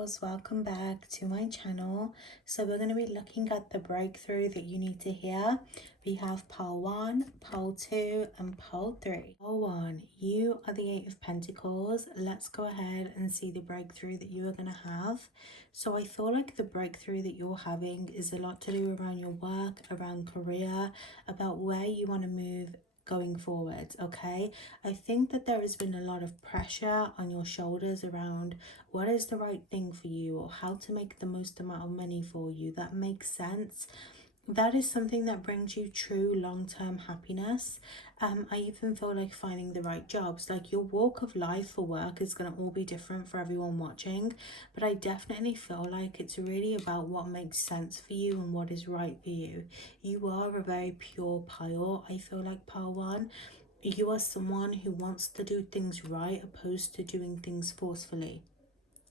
Pentacles, welcome back to my channel. So we're going to be looking at the breakthrough that you need to hear. We have pile 1, pile 2 and pile 3. Pile 1, you are the 8 of Pentacles. Let's go ahead and see the breakthrough that you are going to have. So I feel like the breakthrough that you're having is a lot to do around your work, around career, about where you want to move going forwards. Okay, I think that there has been a lot of pressure on your shoulders around what is the right thing for you or how to make the most amount of money for you. That makes sense. That is something that brings you true long-term happiness. I even feel like finding the right jobs, like your walk of life for work is going to all be different for everyone watching, but I definitely feel like it's really about what makes sense for you and what is right for you. You are a very pure pile. I feel like pile 1, you are someone who wants to do things right opposed to doing things forcefully.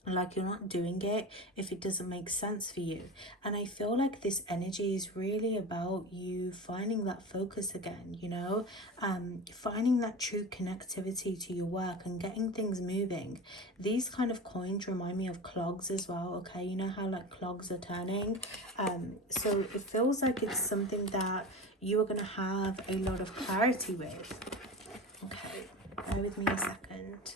Like you're not doing it if it doesn't make sense for you. And I feel like this energy is really about you finding that focus again, you know, finding that true connectivity to your work and getting things moving. These kind of coins remind me of clogs as well. Okay, you know how like clogs are turning, so it feels like it's something that you are going to have a lot of clarity with. Okay, bear with me a second.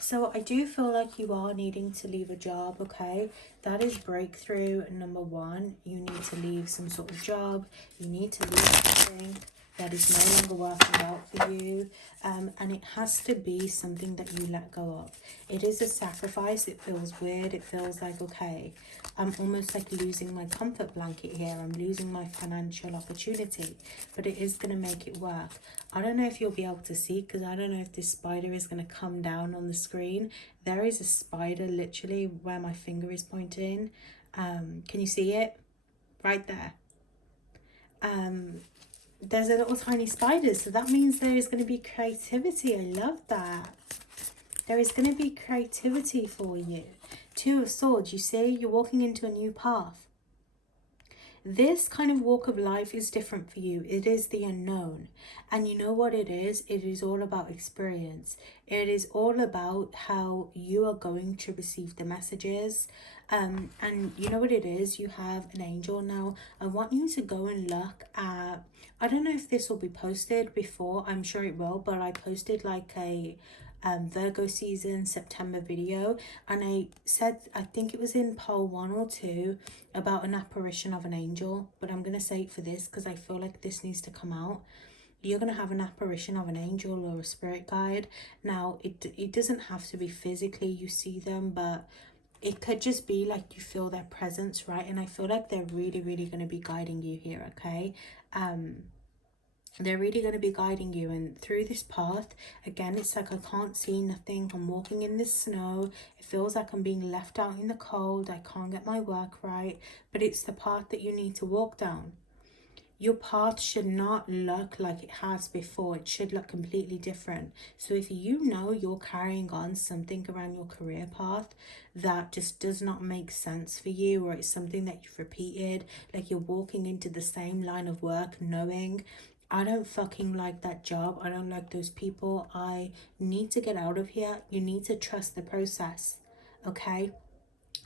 So I do feel like you are needing to leave a job, okay? That is breakthrough number 1. You need to leave some sort of job. You need to leave something that is no longer working out for you. And it has to be something that you let go of. It is a sacrifice. It feels weird. It feels like, okay, I'm almost like losing my comfort blanket here. I'm losing my financial opportunity. But it is going to make it work. I don't know if you'll be able to see, because I don't know if this spider is going to come down on the screen. There is a spider literally where my finger is pointing. Can you see it? Right there. There's a little tiny spider, so that means there is going to be creativity. I love that. There is going to be creativity for you. 2 of Swords, you see, you're walking into a new path. This kind of walk of life is different for you. It is the unknown. And you know what it is? It is all about experience. It is all about how you are going to receive the messages. And you know what it is? You have an angel now. I want you to go and look at, I don't know if this will be posted before. I'm sure it will, but I posted like a Virgo season September video, and I said, I think it was in pile 1 or 2, about an apparition of an angel, but I'm gonna say it for this because I feel like this needs to come out. You're gonna have an apparition of an angel or a spirit guide. Now it doesn't have to be physically you see them, but it could just be like you feel their presence, right? And I feel like they're really going to be guiding you here. Okay, they're really going to be guiding you, and through this path again, it's like I can't see nothing. I'm walking in this snow. It feels like I'm being left out in the cold. I can't get my work right, but it's the path that you need to walk down. Your path should not look like it has before. It should look completely different. So if you know you're carrying on something around your career path that just does not make sense for you, or it's something that you've repeated, like you're walking into the same line of work knowing, I don't fucking like that job, I don't like those people, I need to get out of here, you need to trust the process, okay?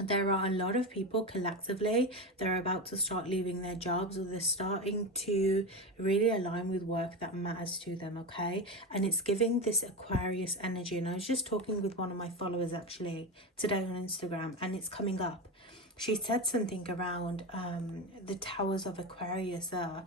There are a lot of people collectively, they're about to start leaving their jobs, or they're starting to really align with work that matters to them, okay? And it's giving this Aquarius energy. And I was just talking with one of my followers actually today on Instagram, and it's coming up. She said something around the towers of Aquarius are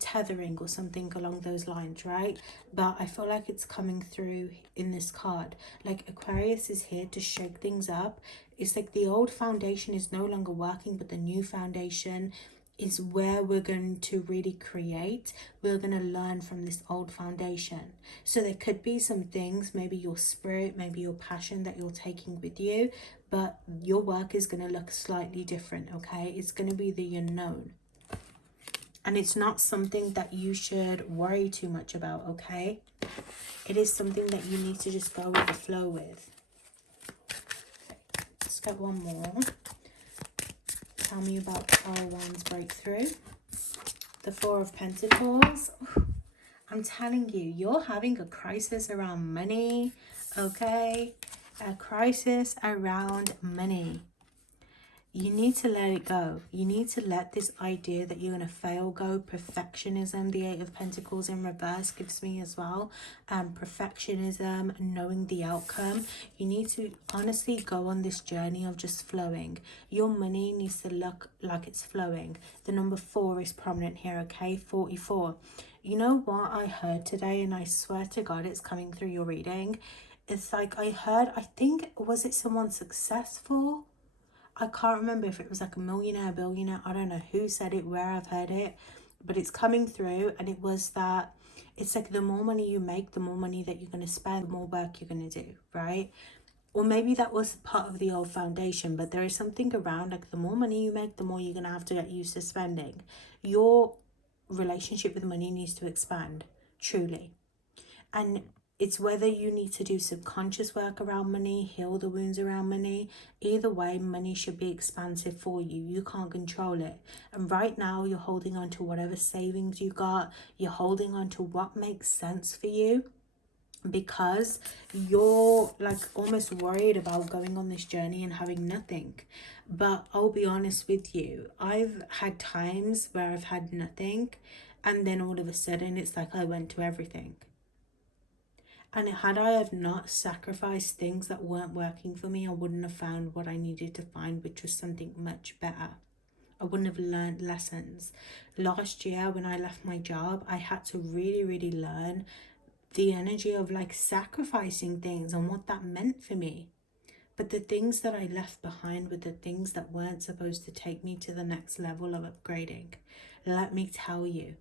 tethering or something along those lines, right? But I feel like it's coming through in this card. Like Aquarius is here to shake things up. It's like the old foundation is no longer working, but the new foundation is where we're going to really create. We're going to learn from this old foundation. So there could be some things, maybe your spirit, maybe your passion that you're taking with you, but your work is going to look slightly different, okay? It's going to be the unknown. And it's not something that you should worry too much about, okay? It is something that you need to just go with the flow with. Okay, let's get one more. Tell me about pile 1's breakthrough. The 4 of Pentacles. I'm telling you, you're having a crisis around money, okay? A crisis around money. You need to let it go. You need to let this idea that you're going to fail go. Perfectionism, the Eight of Pentacles in reverse gives me as well. Perfectionism, knowing the outcome. You need to honestly go on this journey of just flowing. Your money needs to look like it's flowing. The number 4 is prominent here, okay? 44. You know what I heard today, and I swear to God it's coming through your reading. It's like I heard, I think, was it someone successful? I can't remember if it was like a millionaire, billionaire. I don't know who said it, where I've heard it, but it's coming through. And it was that it's like the more money you make, the more money that you're going to spend, the more work you're going to do, right? Or maybe that was part of the old foundation, but there is something around like the more money you make, the more you're going to have to get used to spending. Your relationship with money needs to expand, truly. And it's whether you need to do subconscious work around money, heal the wounds around money. Either way, money should be expansive for you. You can't control it. And right now, you're holding on to whatever savings you got. You're holding on to what makes sense for you, because you're like almost worried about going on this journey and having nothing. But I'll be honest with you, I've had times where I've had nothing, and then all of a sudden it's like I went to everything. And had I have not sacrificed things that weren't working for me, I wouldn't have found what I needed to find, which was something much better. I wouldn't have learned lessons. Last year, when I left my job, I had to really, really learn the energy of like sacrificing things and what that meant for me. But the things that I left behind were the things that weren't supposed to take me to the next level of upgrading. Let me tell you.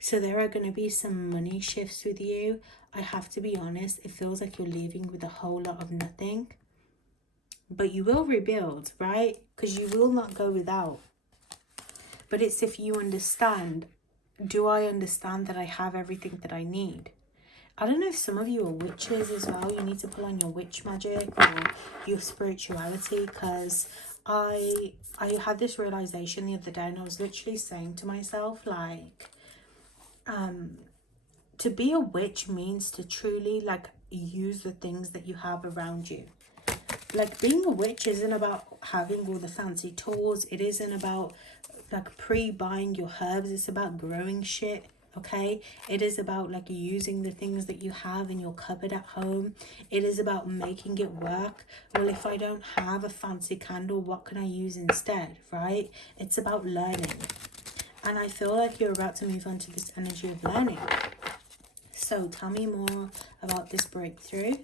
So there are going to be some money shifts with you. I have to be honest, it feels like you're leaving with a whole lot of nothing. But you will rebuild, right? Because you will not go without. But it's if you understand, do I understand that I have everything that I need? I don't know if some of you are witches as well. You need to pull on your witch magic or your spirituality, because I had this realization the other day, and I was literally saying to myself, like, to be a witch means to truly like use the things that you have around you. Like being a witch isn't about having all the fancy tools. It isn't about like pre-buying your herbs. It's about growing shit, okay? It is about like using the things that you have in your cupboard at home. It is about making it work. Well, if I don't have a fancy candle, what can I use instead, right? It's about learning. And I feel like you're about to move on to this energy of learning. So tell me more about this breakthrough.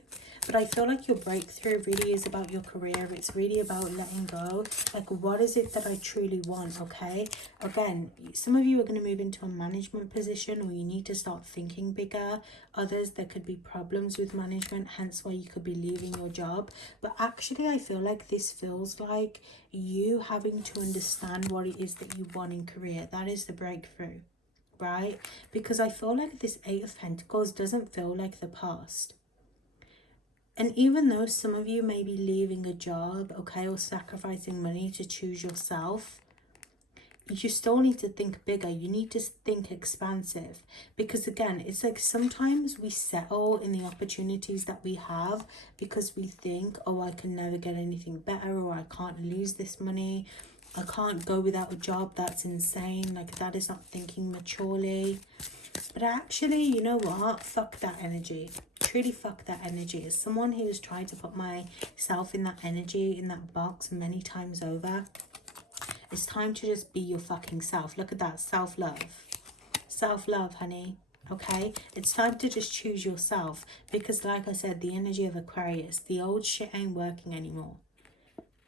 But I feel like your breakthrough really is about your career. It's really about letting go. Like, what is it that I truly want, okay? Again, some of you are going to move into a management position, or you need to start thinking bigger. Others, there could be problems with management, hence why you could be leaving your job. But actually, I feel like this feels like you having to understand what it is that you want in career. That is the breakthrough, right? Because I feel like this Eight of Pentacles doesn't feel like the past. And even though some of you may be leaving a job, okay, or sacrificing money to choose yourself, you still need to think bigger. You need to think expansive. Because again, it's like sometimes we settle in the opportunities that we have because we think, oh, I can never get anything better, or I can't lose this money. I can't go without a job. That's insane. Like, that is not thinking maturely. But actually, you know what? Fuck that energy. Truly fuck that energy. As someone who has tried to put myself in that energy, in that box many times over, it's time to just be your fucking self. Look at that. Self-love. Self-love, honey. Okay? It's time to just choose yourself. Because like I said, the energy of Aquarius, the old shit ain't working anymore.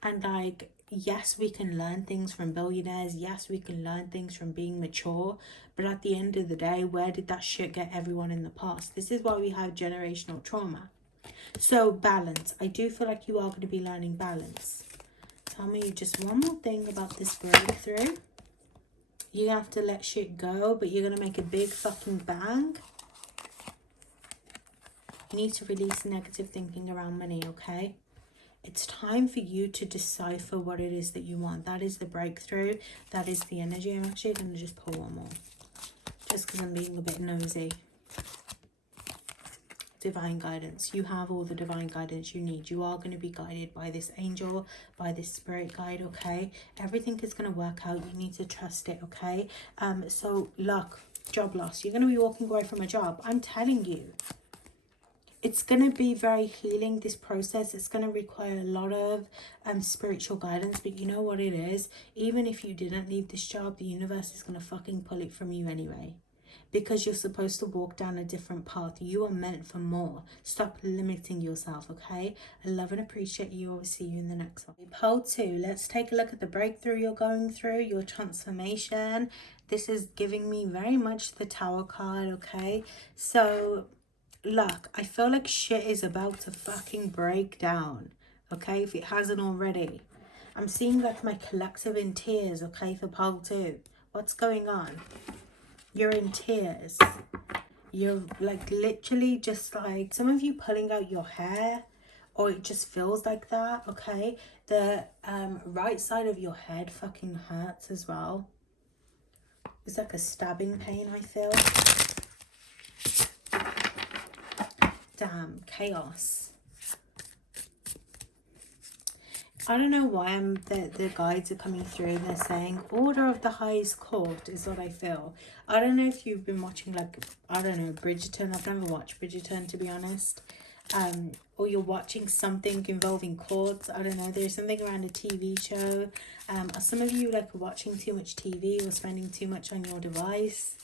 And like, yes, we can learn things from billionaires. Yes, we can learn things from being mature. But at the end of the day, where did that shit get everyone in the past? This is why we have generational trauma. So balance. I do feel like you are going to be learning balance. Tell me just one more thing about this breakthrough. You have to let shit go, but you're going to make a big fucking bang. You need to release negative thinking around money, okay? It's time for you to decipher what it is that you want. That is the breakthrough. That is the energy. I'm actually going to just pull one more, just because I'm being a bit nosy. divine guidance. You have all the divine guidance you need. You are going to be guided by this angel, by this spirit guide, okay? Everything is going to work out. You need to trust it, okay? So luck, job loss. You're going to be walking away from a job. I'm telling you. It's going to be very healing, this process. It's going to require a lot of spiritual guidance. But you know what it is? Even if you didn't leave this job, the universe is going to fucking pull it from you anyway. Because you're supposed to walk down a different path. You are meant for more. Stop limiting yourself, okay? I love and appreciate you. I'll see you in the next one. Pole 2, let's take a look at the breakthrough you're going through, your transformation. This is giving me very much the Tower card, okay? So luck, I feel like shit is about to fucking break down, okay, if it hasn't already. I'm seeing like my collective in tears, okay, for pole 2. What's going on? You're in tears. You're like literally just like, some of you pulling out your hair, or it just feels like that, okay? The right side of your head fucking hurts as well. It's like a stabbing pain, I feel. Damn, chaos. I don't know why the guides are coming through and they're saying order of the highest court is what I feel. I don't know if you've been watching, like, I don't know, Bridgerton. I've never watched Bridgerton, to be honest. Or you're watching something involving courts. I don't know, there's something around a TV show. Are some of you like watching too much TV or spending too much on your device?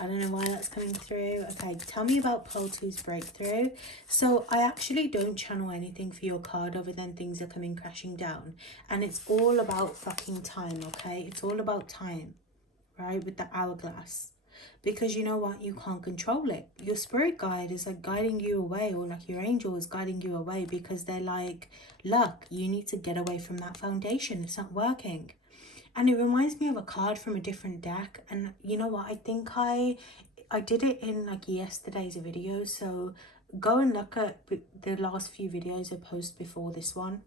I don't know why that's coming through. Okay, tell me about pole 2's breakthrough. So I actually don't channel anything for your card other than things are coming crashing down. And it's all about fucking time, okay? It's all about time, right? With the hourglass. Because you know what? You can't control it. Your spirit guide is like guiding you away, or like your angel is guiding you away, because they're like, look, you need to get away from that foundation. It's not working. And it reminds me of a card from a different deck. And you know what? I think I did it in like yesterday's video. So go and look at the last few videos I posted before this one.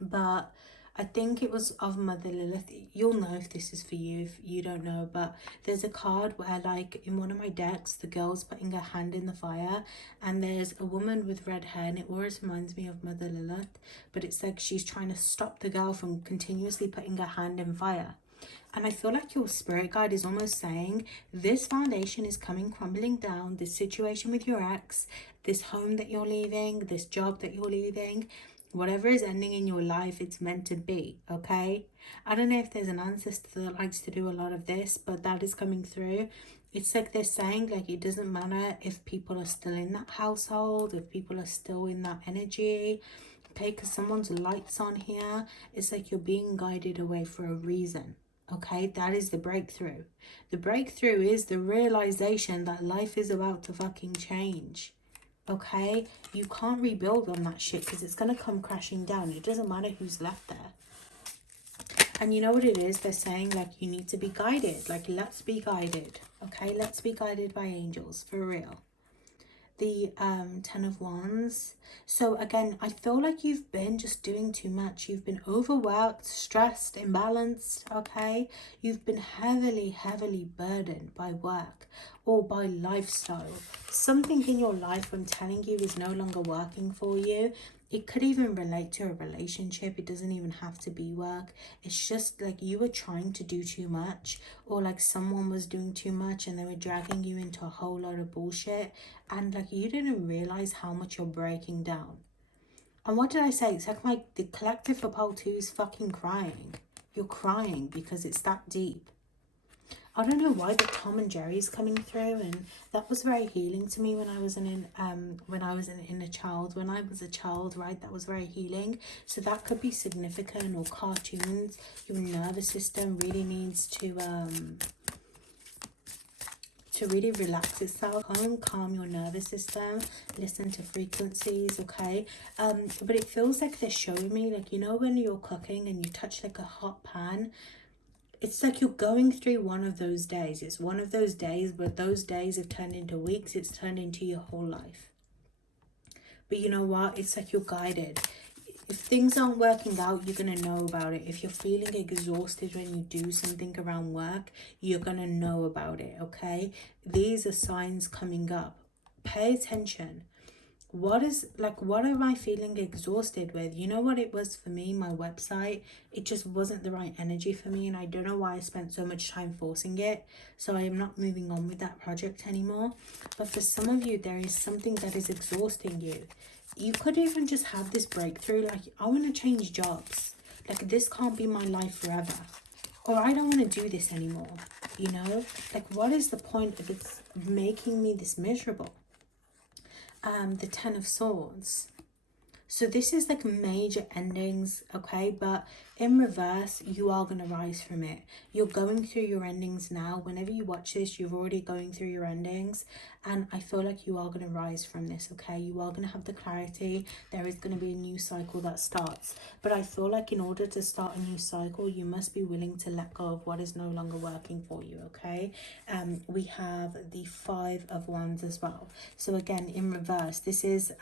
But I think it was of Mother Lilith. You'll know if this is for you, if you don't know. But there's a card where, like, in one of my decks, the girl's putting her hand in the fire. And there's a woman with red hair. And it always reminds me of Mother Lilith. But it's like she's trying to stop the girl from continuously putting her hand in fire. And I feel like your spirit guide is almost saying, this foundation is coming crumbling down. This situation with your ex, this home that you're leaving, this job that you're leaving, whatever is ending in your life, it's meant to be, okay? I don't know if there's an ancestor that likes to do a lot of this, but that is coming through. It's like they're saying, like, it doesn't matter if people are still in that household, if people are still in that energy, okay? Because someone's light's on here. It's like you're being guided away for a reason, okay? That is the breakthrough. The breakthrough is the realization that life is about to fucking change. Okay, you can't rebuild on that shit because it's going to come crashing down. It doesn't matter who's left there. And you know what it is? They're saying, like, you need to be guided. Like, let's be guided. Okay, let's be guided by angels, for real. The 10 of Wands. So again, I feel like you've been just doing too much. You've been overworked, stressed, imbalanced, okay? You've been heavily burdened by work or by lifestyle. Something in your life, I'm telling you, is no longer working for you. It could even relate to a relationship. It doesn't even have to be work. It's just like you were trying to do too much, or like someone was doing too much and they were dragging you into a whole lot of bullshit, and like you didn't realize how much you're breaking down. And what did I say? It's like the collective for pole 2 is fucking crying. You're crying because it's that deep. I don't know why, but Tom and Jerry is coming through, and that was very healing to me when I was in a child. When I was a child, right, that was very healing. So that could be significant, or cartoons. Your nervous system really needs to really relax itself. Calm your nervous system, listen to frequencies, okay? But it feels like they're showing me, like, you know, when you're cooking and you touch like a hot pan, it's like you're going through one of those days. It's one of those days, but those days have turned into weeks. It's turned into your whole life. But you know what? It's like you're guided. If things aren't working out, you're going to know about it. If you're feeling exhausted when you do something around work, you're going to know about it, okay? These are signs coming up. Pay attention. what am I feeling exhausted with? You know what it was for me? My website, it just wasn't the right energy for me, and I don't know why I spent so much time forcing it. So I am not moving on with that project anymore. But for some of you, there is something that is exhausting you. You could even just have this breakthrough, like, I want to change jobs. Like, this can't be my life forever. Or I don't want to do this anymore. You know, like, what is the point of it's making me this miserable? The Ten of Swords. So this is like major endings, okay? But in reverse, you are going to rise from it. You're going through your endings now. Whenever you watch this, you're already going through your endings. And I feel like you are going to rise from this, okay? You are going to have the clarity. There is going to be a new cycle that starts. But I feel like in order to start a new cycle, you must be willing to let go of what is no longer working for you, okay? We have the Five of Wands as well. So again, in reverse, this is...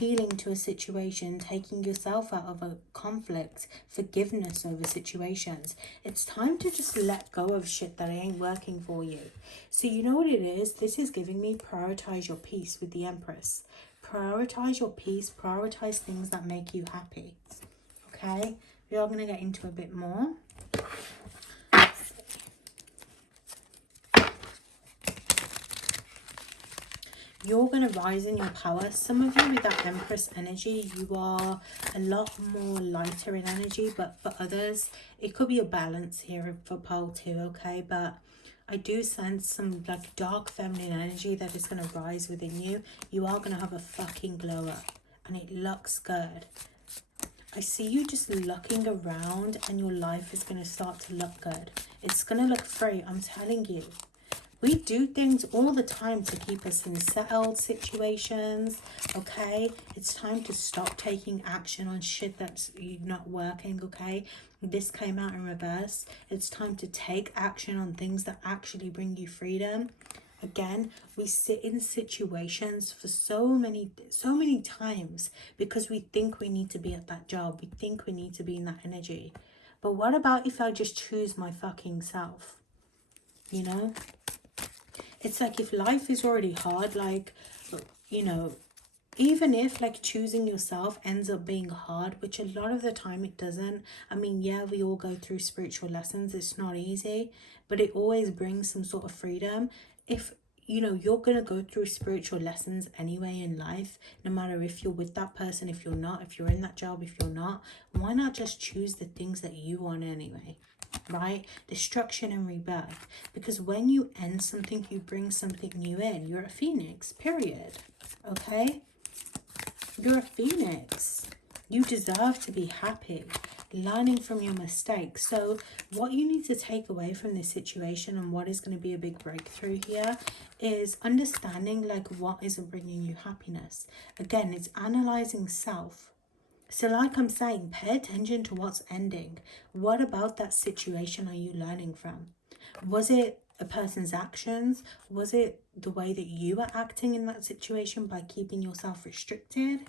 healing to a situation, taking yourself out of a conflict, forgiveness over situations. It's time to just let go of shit that ain't working for you. So you know what it is? This is giving me prioritize your peace with the Empress. Prioritize your peace, prioritize things that make you happy. Okay? We are going to get into a bit more. You're going to rise in your power. Some of you with that Empress energy, you are a lot more lighter in energy, but for others, it could be a balance here for pole too, okay? But I do sense some like dark feminine energy that is going to rise within you. You are going to have a fucking glow up, and it looks good. I see you just looking around, and your life is going to start to look good. It's going to look free, I'm telling you. We do things all the time to keep us in settled situations, okay? It's time to stop taking action on shit that's not working, okay? This came out in reverse. It's time to take action on things that actually bring you freedom. Again, we sit in situations for so many times because we think we need to be at that job. We think we need to be in that energy. But what about if I just choose my fucking self? You know? It's like if life is already hard, like, you know, even if like choosing yourself ends up being hard, which a lot of the time it doesn't. I mean, yeah, we all go through spiritual lessons. It's not easy, but it always brings some sort of freedom. If, you know, you're going to go through spiritual lessons anyway in life, no matter if you're with that person, if you're not, if you're in that job, if you're not, why not just choose the things that you want anyway? Right? Destruction and rebirth. Because when you end something, you bring something new in. You're a phoenix, period. Okay? You're a phoenix. You deserve to be happy, learning from your mistakes. So what you need to take away from this situation, and what is going to be a big breakthrough here, is understanding like what isn't bringing you happiness. Again, it's analyzing self. So like I'm saying, pay attention to what's ending. What about that situation are you learning from? Was it a person's actions? Was it the way that you were acting in that situation by keeping yourself restricted?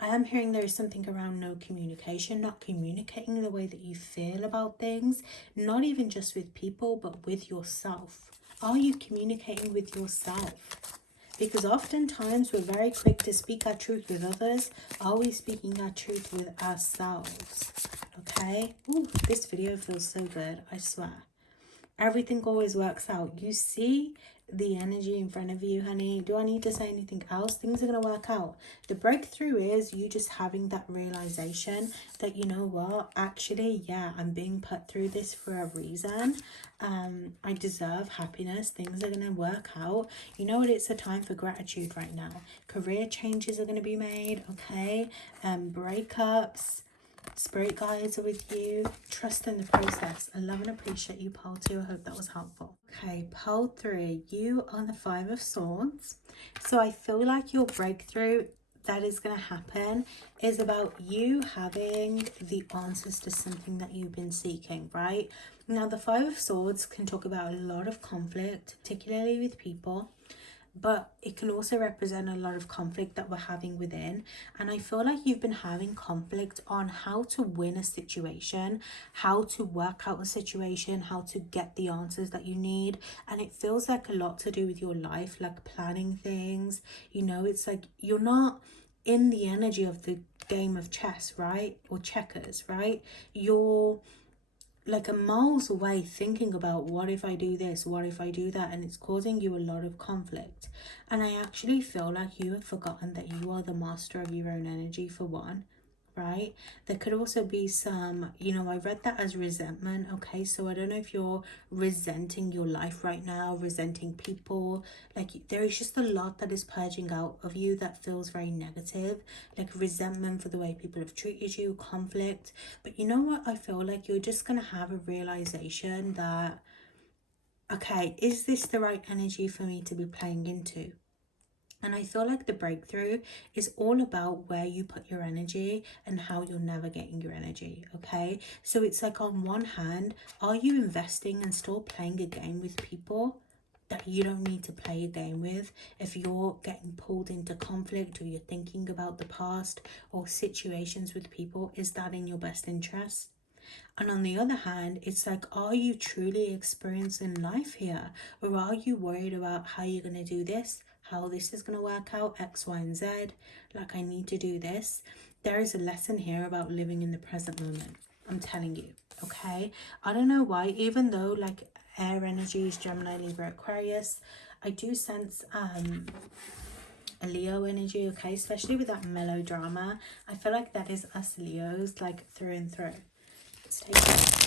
I am hearing there is something around no communication, not communicating the way that you feel about things, not even just with people, but with yourself. Are you communicating with yourself? Because oftentimes we're very quick to speak our truth with others. Are we speaking our truth with ourselves? Okay? Ooh, this video feels so good, I swear. Everything always works out. You see the energy in front of you, honey. Do I need to say anything else? Things are going to work out. The breakthrough is you just having that realization that, you know what, actually, yeah, I'm being put through this for a reason. I deserve happiness. Things are going to work out. You know what? It's a time for gratitude right now. Career changes are going to be made, okay? Breakups. Spirit guides are with you. Trust in the process. I love and appreciate you, pole 2. I hope that was helpful. Okay, pole 3. You are the 5 of Swords. So I feel like your breakthrough that is going to happen is about you having the answers to something that you've been seeking, right? Now, the 5 of Swords can talk about a lot of conflict, particularly with people. but it can also represent a lot of conflict that we're having within. And I feel like you've been having conflict on how to win a situation, how to work out a situation, how to get the answers that you need. And it feels like a lot to do with your life, like planning things. You know, it's like you're not in the energy of the game of chess, right? Or checkers, right? You're like a miles away thinking about what if I do this, what if I do that, and it's causing you a lot of conflict. And I actually feel like you have forgotten that you are the master of your own energy, for one, right? There could also be some, I read that as resentment. Okay, so I don't know if you're resenting your life right now, resenting people. Like, there is just a lot that is purging out of you that feels very negative, like resentment for the way people have treated you, conflict. But you know what, I feel like you're just gonna have a realization that, okay, is this the right energy for me to be playing into? And I feel like the breakthrough is all about where you put your energy and how you're navigating your energy, okay? So it's like, on one hand, are you investing and still playing a game with people that you don't need to play a game with? If you're getting pulled into conflict, or you're thinking about the past or situations with people, is that in your best interest? And on the other hand, it's like, are you truly experiencing life here? Or are you worried about how you're going to do this, how this is going to work out, X, Y, and Z? Like, I need to do this. There is a lesson here about living in the present moment. I'm telling you, okay? I don't know why, even though like air energies, Gemini, Libra, Aquarius, I do sense a Leo energy, okay? Especially with that melodrama. I feel like that is us Leos, like through and through. Let's take it.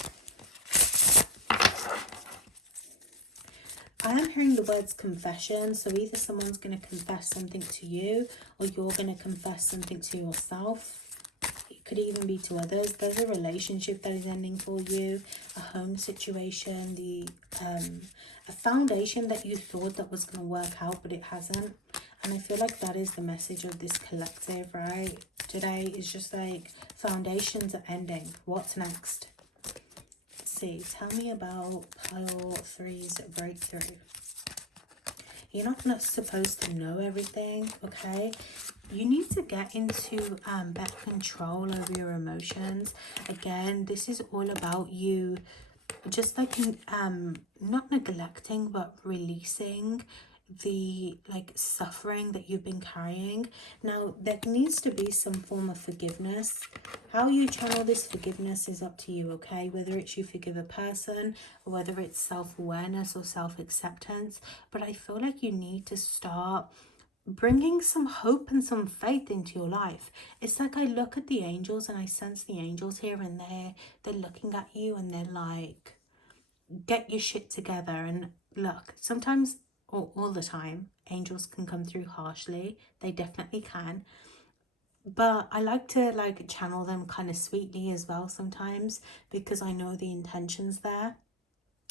I am hearing the words confession. So either someone's going to confess something to you, or you're going to confess something to yourself. It could even be to others. There's a relationship that is ending for you, a home situation, a foundation that you thought that was going to work out, but it hasn't. And I feel like that is the message of this collective, right? Today is just like, foundations are ending. What's next? See, tell me about pile three's breakthrough. You're not supposed to know everything, okay? You need to get into better control over your emotions. Again, this is all about you just like not neglecting, but releasing the like suffering that you've been carrying. Now there needs to be some form of forgiveness. How you channel this forgiveness is up to you, okay? Whether it's you forgive a person, or whether it's self-awareness or self-acceptance. But I feel like you need to start bringing some hope and some faith into your life. It's like, I look at the angels and I sense the angels here, and they're looking at you and they're like, get your shit together. And look, sometimes, or all the time, angels can come through harshly. They definitely can. But I like to like channel them kind of sweetly as well sometimes, because I know the intentions there.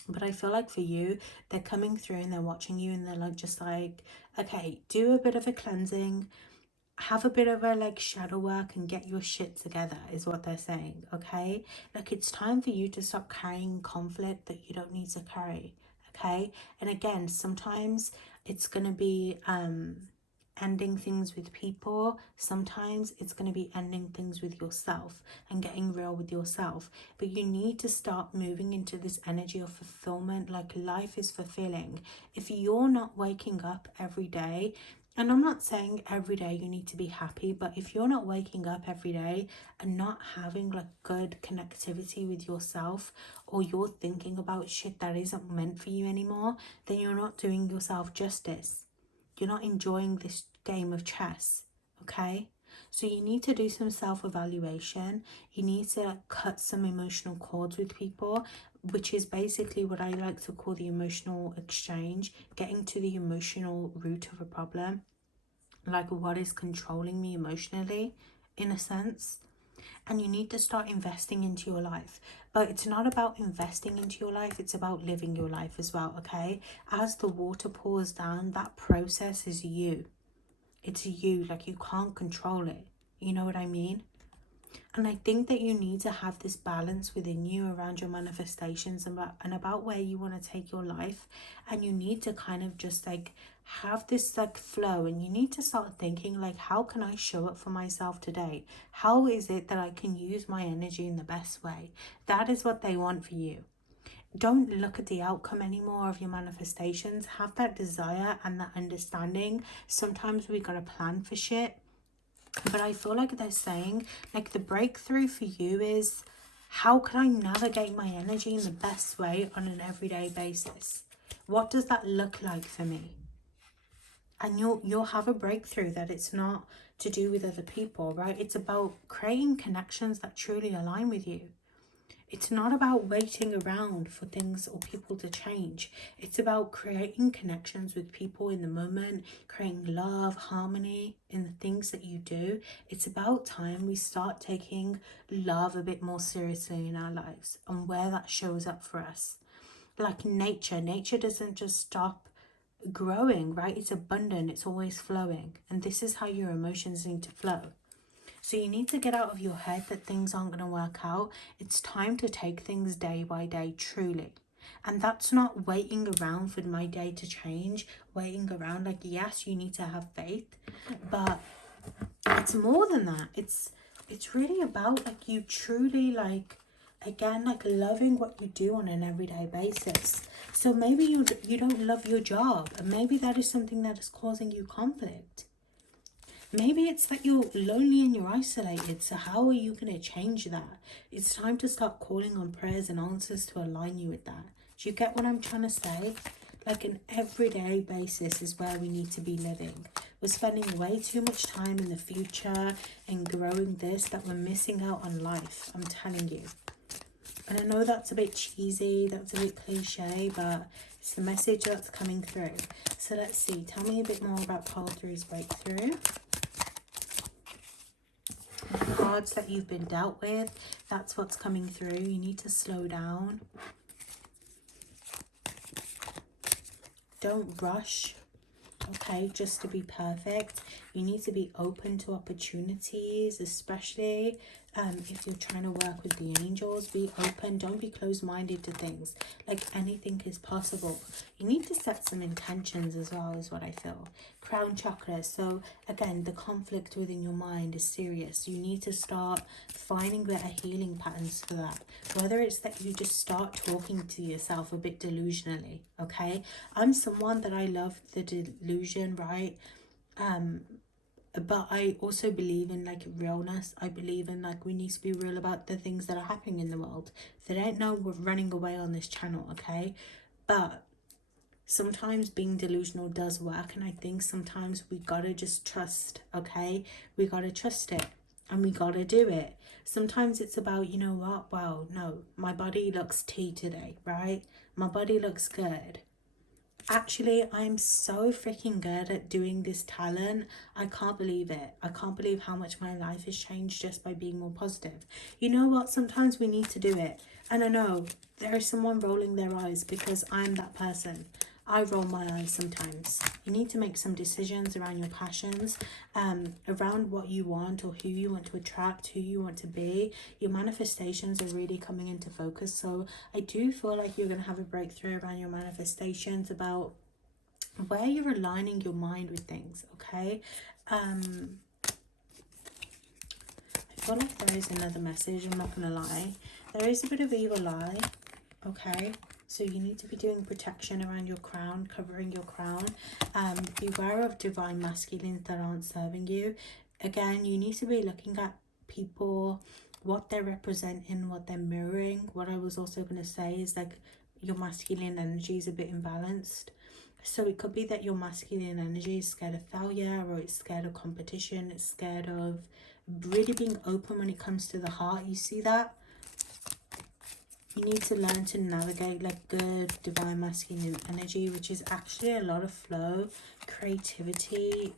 But I feel like for you, they're coming through and they're watching you, and they're like, just like, okay, do a bit of a cleansing, have a bit of a like shadow work, and get your shit together, is what they're saying, okay? Like, it's time for you to stop carrying conflict that you don't need to carry, okay? And again, sometimes it's gonna be ending things with people. Sometimes it's going to be ending things with yourself and getting real with yourself. But you need to start moving into this energy of fulfillment. Like, life is fulfilling. If you're not waking up every day, and I'm not saying every day you need to be happy, but if you're not waking up every day and not having like good connectivity with yourself, or you're thinking about shit that isn't meant for you anymore, then you're not doing yourself justice. You're not enjoying this game of chess, okay? So you need to do some self-evaluation. You need to like cut some emotional cords with people, which is basically what I like to call the emotional exchange, getting to the emotional root of a problem. Like, what is controlling me emotionally, in a sense. And you need to start investing into your life. But it's not about investing into your life, it's about living your life as well, okay? As the water pours down, that process is you. It's you. Like, you can't control it. You know what I mean? And I think that you need to have this balance within you around your manifestations and about where you want to take your life. And you need to kind of just like have this like flow, and you need to start thinking like, how can I show up for myself today? How is it that I can use my energy in the best way? That is what they want for you. Don't look at the outcome anymore of your manifestations. Have that desire and that understanding. Sometimes we gotta plan for shit, but I feel like they're saying like the breakthrough for you is, how can I navigate my energy in the best way on an everyday basis? What does that look like for me? And you'll have a breakthrough that it's not to do with other people, right? It's about creating connections that truly align with you. It's not about waiting around for things or people to change. It's about creating connections with people in the moment, creating love, harmony in the things that you do. It's about time we start taking love a bit more seriously in our lives and where that shows up for us. Like nature doesn't just stop growing, right? It's abundant, it's always flowing. And this is how your emotions need to flow. So you need to get out of your head that things aren't going to work out. It's time to take things day by day, truly. And that's not waiting around for my day to change, waiting around. Like, yes, you need to have faith, but it's more than that. It's really about like you truly like, again, like loving what you do on an everyday basis. So maybe you don't love your job, and maybe that is something that is causing you conflict. Maybe it's that you're lonely and you're isolated. So how are you going to change that? It's time to start calling on prayers and answers to align you with that. Do you get what I'm trying to say? Like an everyday basis is where we need to be living. We're spending way too much time in the future and growing this that we're missing out on life. I'm telling you. And I know that's a bit cheesy, that's a bit cliche, but it's the message that's coming through. So let's see. Tell me a bit more about Pole Through's breakthrough. The cards that you've been dealt with, that's what's coming through. You need to slow down. Don't rush, okay, just to be perfect. You need to be open to opportunities, especially if you're trying to work with the angels. Be open, don't be closed-minded to things. Like anything is possible. You need to set some intentions as well, is what I feel. Crown chakra. So again, the conflict within your mind is serious. You need to start finding better healing patterns for that. Whether it's that you just start talking to yourself a bit delusionally, okay? I'm someone that I love the delusion, right? But I also believe in like realness. I believe in like we need to be real about the things that are happening in the world. There ain't no running away on this channel, okay? But sometimes being delusional does work, and I think sometimes we gotta just trust, okay? We gotta trust it and we gotta do it. Sometimes it's about, you know what, wow, no, my body looks tea today, right? My body looks good. Actually, I'm so freaking good at doing this talent. I can't believe it. I can't believe how much my life has changed just by being more positive. You know what? Sometimes we need to do it. And I know there is someone rolling their eyes because I'm that person. I roll my eyes sometimes. You need to make some decisions around your passions, around what you want or who you want to attract, who you want to be. Your manifestations are really coming into focus. So I do feel like you're going to have a breakthrough around your manifestations, about where you're aligning your mind with things, okay? I feel like there is another message, I'm not going to lie. There is a bit of evil eye, okay? So you need to be doing protection around your crown, covering your crown. Beware of divine masculines that aren't serving you. Again, you need to be looking at people, what they're representing, what they're mirroring. What I was also going to say is like your masculine energy is a bit imbalanced. So it could be that your masculine energy is scared of failure, or it's scared of competition. It's scared of really being open when it comes to the heart. You see that? You need to learn to navigate like good divine masculine energy, which is actually a lot of flow, creativity,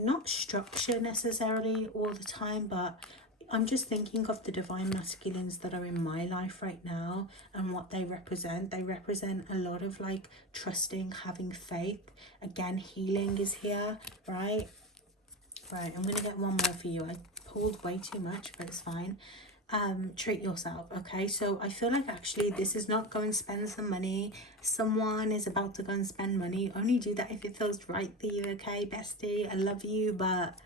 not structure necessarily all the time, but I'm just thinking of the divine masculines that are in my life right now and what they represent. They represent a lot of like trusting, having faith. Again, healing is here, right? Right, I'm going to get one more for you. I pulled way too much, but it's fine. treat yourself. Okay, so I feel like actually this is not go and spend some money. Someone is about to go and spend money. Only do that if it feels right for you. Okay, bestie, I love you, but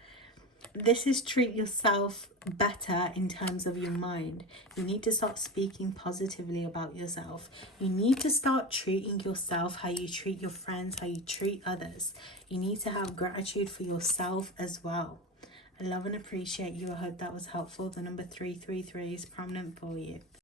this is treat yourself better in terms of your mind. You need to start speaking positively about yourself. You need to start treating yourself how you treat your friends, how you treat others. You need to have gratitude for yourself as well. I love and appreciate you. I hope that was helpful. The number 333 is prominent for you.